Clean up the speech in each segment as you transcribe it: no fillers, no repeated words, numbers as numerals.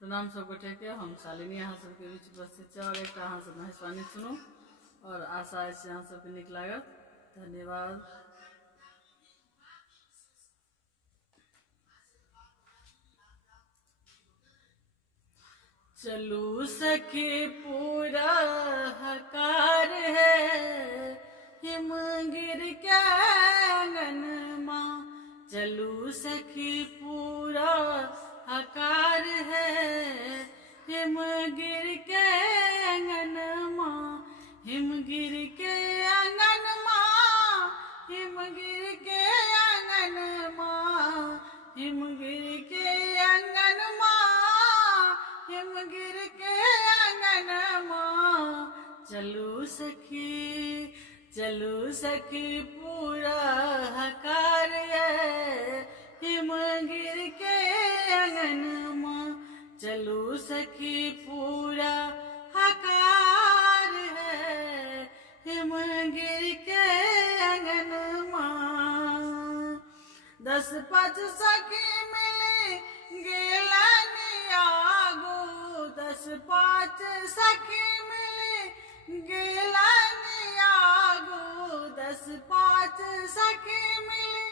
प्रणाम सब गोटे के। हम शालिनी अहाँ सबके बीच उपस्थित छै और एक अहाँ सब महिषवाणी सुनू और आशा अछि अहाँ सबके नीक लागत। धन्यवाद। चलू सखी पूरा हकार है हिमगिर के आंगन माँ। चलू सखी पूरा हकार है हिमगिर के आंगन माँ। हिमगिर के आंगन माँ, हिमगिर के आंगन माँ, हिमगिर के आंगन माँ, हिमगिर के आंगन माँ। चलू सखी पूरा हकार है हिमगिर के आंगन माँ। चलू सखी पूरा हकार है हिमगिर के आंगन माँ। 10-5 सखी मिली गेलनि आगू, 10-5 सखी मिली गेलनि आगू, 10-5 सखी मिली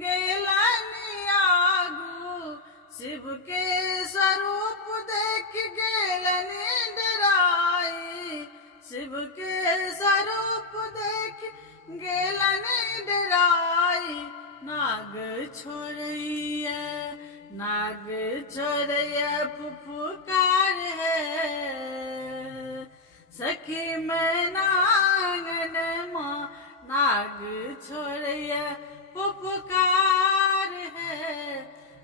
गेलनि आगू। शिव के स्वरूप देख गेलनि डराई, शिव के स्वरूप देख गेलनि डराई। नाग छोड़ैया फुफकार है सखी मैना आंगन माँ। नाग छोड़ैया फुफकार है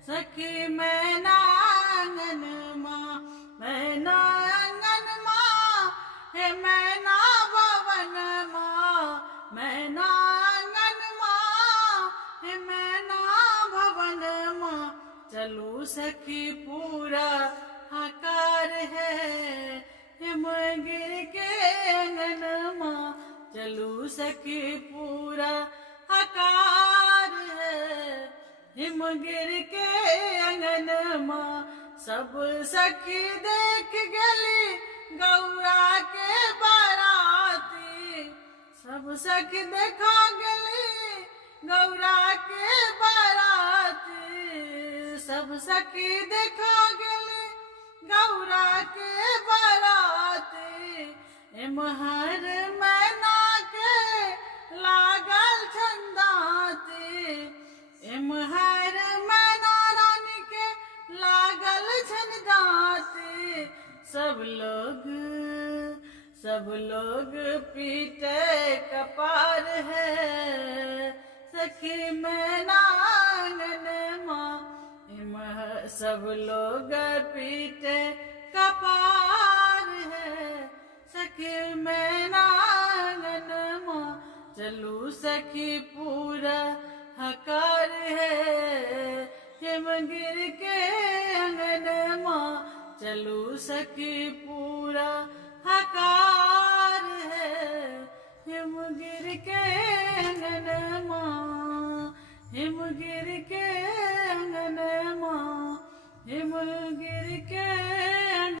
सखी मैना आंगन माँ। मैना आंगन माँ है मैना भवन माँ, मैना आंगन माँ है मैना भवन माँ। चलू सखी पूरा हकार है हिमगिर के आंगन माँ। चलू सखी पूरा हकार है हिमगिर के आंगन माँ। सब सखी देख गली गौरा के बाराती, सब सखी देखा गली गौरा के बाराती। सब सखी देखा गली गौरा के बाराती। एम्हर मैना के लागल छंदाती, एम्हर मैना रानी के लागल छंदाती। सब लोग पीटे कपार है सखी मैना आंगन माँ। सब लोग पीटे कपार है सखी मैना आंगन माँ। चलू सखी पूरा हकार है हिमगिर के आंगन माँ। चलू सखी पूरा हकार